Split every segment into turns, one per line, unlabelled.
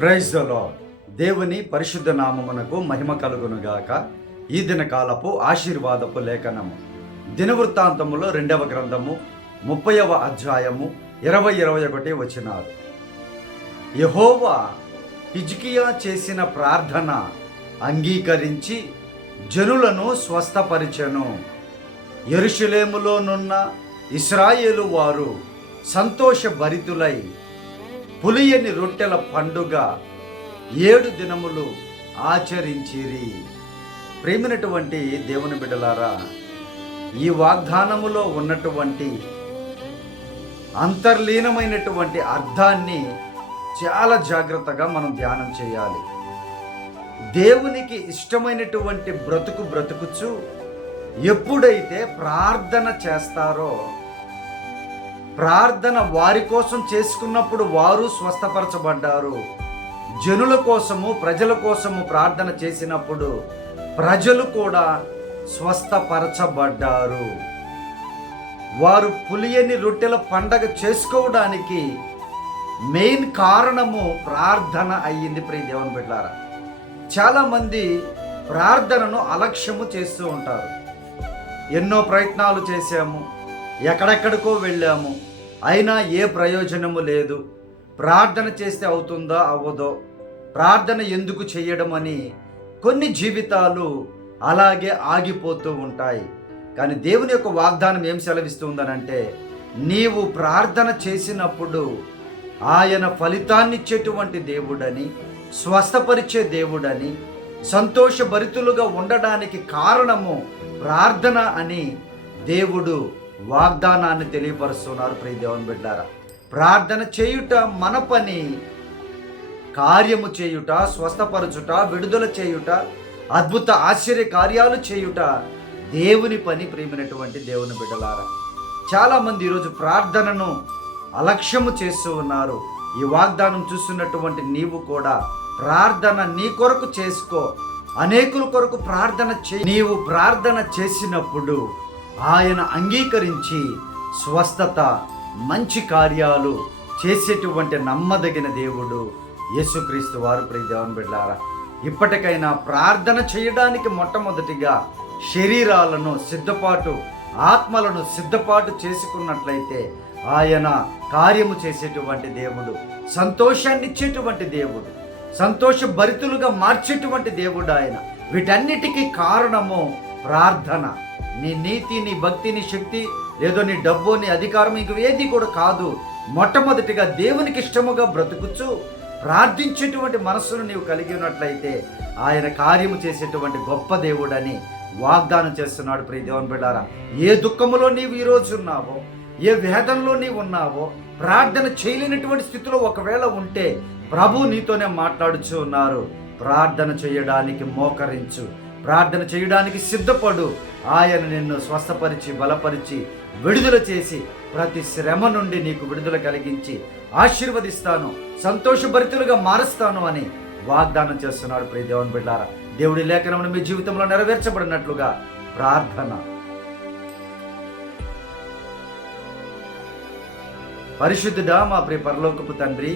Praise the lord దేవుని పరిశుద్ధ నామమునకు మహిమ కలుగునుగాక. ఈ దిన కాలపు ఆశీర్వాదపు లేఖనము. దినవృత్తాంతములో రెండవ గ్రంథము ముప్పైవ అధ్యాయము ఇరవై ఇరవై ఒకటి వచ్చినారు యహోవా హిజ్కియా చేసిన ప్రార్థన అంగీకరించి జనులను స్వస్థపరిచెను. ఎరుషులేములోనున్న ఇస్రాయేలు వారు సంతోషభరితులై పులియని రొట్టెల పండుగ ఏడు దినములు ఆచరించిరి. ప్రేమినటువంటి దేవుని బిడ్డలారా ఈ వాగ్దానములో ఉన్నటువంటి అంతర్లీనమైనటువంటి అర్థాన్ని చాలా జాగ్రత్తగా మనం ధ్యానం చేయాలి. దేవునికి ఇష్టమైనటువంటి బ్రతుకు బ్రతుకుచు ఎప్పుడైతే ప్రార్థన చేస్తారో ప్రార్థన వారి కోసం చేసుకున్నప్పుడు వారు స్వస్థపరచబడ్డారు. జనుల కోసము ప్రజల కోసము ప్రార్థన చేసినప్పుడు ప్రజలు కూడా స్వస్థపరచబడ్డారు. వారు పులియని రొట్టెల పండగ చేసుకోవడానికి మెయిన్ కారణము ప్రార్థన అయ్యింది ప్రియ దేవుని బిడ్డారా. చాలామంది ప్రార్థనను అలక్ష్యము చేస్తూ ఉంటారు. ఎన్నో ప్రయత్నాలు చేశాము. ఎక్కడెక్కడికో వెళ్ళాము. అయినా ఏ ప్రయోజనము లేదు. ప్రార్థన చేస్తే అవుతుందా? అవ్వదో. ప్రార్థన ఎందుకు చేయడం అని కొన్ని జీవితాలు అలాగే ఆగిపోతూ ఉంటాయి. కానీ దేవుని యొక్క వాగ్దానం ఏం సెలవిస్తుందనంటే నీవు ప్రార్థన చేసినప్పుడు ఆయన ఫలితాన్నిచ్చేటువంటి దేవుడని స్వస్థపరిచే దేవుడని సంతోషభరితులుగా ఉండడానికి కారణము ప్రార్థన అని దేవుడు వాగ్దానాన్ని తెలియపరుస్తున్నారు ప్రియ దేవుని బిడ్డారా. ప్రార్థన చేయుట మన పని కార్యము చేయుట స్వస్థపరచుట విడుదల చేయుట అద్భుత ఆశ్చర్య కార్యాలు చేయుట దేవుని పని ప్రేమినటువంటి దేవుని బిడ్డలారా. చాలామంది ఈరోజు ప్రార్థనను అలక్ష్యము చేస్తూ ఉన్నారు. ఈ వాగ్దానం చూస్తున్నటువంటి నీవు కూడా ప్రార్థన నీ కొరకు చేసుకో. అనేకుల కొరకు ప్రార్థన చే నీవు ప్రార్థన చేసినప్పుడు ఆయన అంగీకరించి స్వస్థత మంచి కార్యాలు చేసేటువంటి నమ్మదగిన దేవుడు యేసుక్రీస్తు వారు. ప్రియ దేవుని బిడ్డారా ఇప్పటికైనా ప్రార్థన చేయడానికి మొట్టమొదటిగా శరీరాలను సిద్ధపాటు ఆత్మలను సిద్ధపాటు చేసుకున్నట్లయితే ఆయన కార్యము చేసేటువంటి దేవుడు సంతోషాన్ని ఇచ్చేటువంటి దేవుడు సంతోష భరితులుగా మార్చేటువంటి దేవుడు ఆయన. వీటన్నిటికీ కారణము ప్రార్థన. నీ నీతి నీ భక్తి నీ శక్తి లేదో నీ డబ్బు నీ అధికారం ఇంక ఏది కూడా కాదు. మొట్టమొదటిగా దేవునికి ఇష్టముగా బ్రతుకుచు. ప్రార్థించేటువంటి మనస్సును నీవు కలిగి ఉన్నట్లయితే ఆయన కార్యము చేసేటువంటి గొప్ప దేవుడని వాగ్దానం చేస్తున్నాడు ప్రియ దేవుని బిడ్డారా. ఏ దుఃఖములో నీవు ఈరోజు ఉన్నావో ఏ వేదనలో నీవు ఉన్నావో ప్రార్థన చేయలేనటువంటి స్థితిలో ఒకవేళ ఉంటే ప్రభు నీతోనే మాట్లాడుచు ఉన్నారు. ప్రార్థన చేయడానికి మోకరించు. ప్రార్థన చేయడానికి సిద్ధపడు. ఆయన నిన్ను స్వస్థపరిచి బలపరిచి విడుదల చేసి ప్రతి శ్రమ నుండి నీకు విడుదల కలిగించి ఆశీర్వదిస్తాను. సంతోషభరితులుగా మారుస్తాను అని వాగ్దానం చేస్తున్నాడు ప్రియ దేవుని బిడ్డారా. దేవుడి లేఖనమును మీ జీవితంలో నెరవేర్చబడినట్లుగా ప్రార్థన. పరిశుద్ధుడా మా ప్రియ పరలోకపు తండ్రి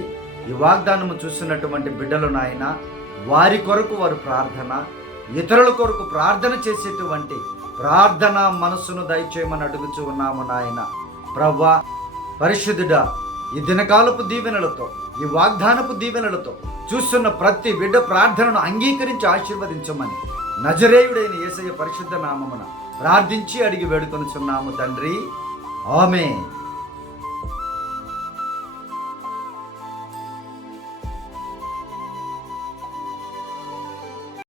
ఈ వాగ్దానము చూస్తున్నటువంటి బిడ్డలు నాయన వారి కొరకు వారు ప్రార్థన ఇతరుల కొరకు ప్రార్థన చేసేటువంటి ప్రార్థన మనస్సును దయచేయమని అడుగుచూ ఉన్నాము నాయన. ప్రవ్వా పరిశుద్ధుడా ఈ దినకాలపు దీవెనలతో ఈ వాగ్దానపు దీవెనలతో చూస్తున్న ప్రతి బిడ్డ ప్రార్థనను అంగీకరించి ఆశీర్వదించమని నజరేయుడైన ఏసయ్య పరిశుద్ధ నామమున ప్రార్థించి అడిగి వేడుకొనుచున్నాము తండ్రి. ఆమె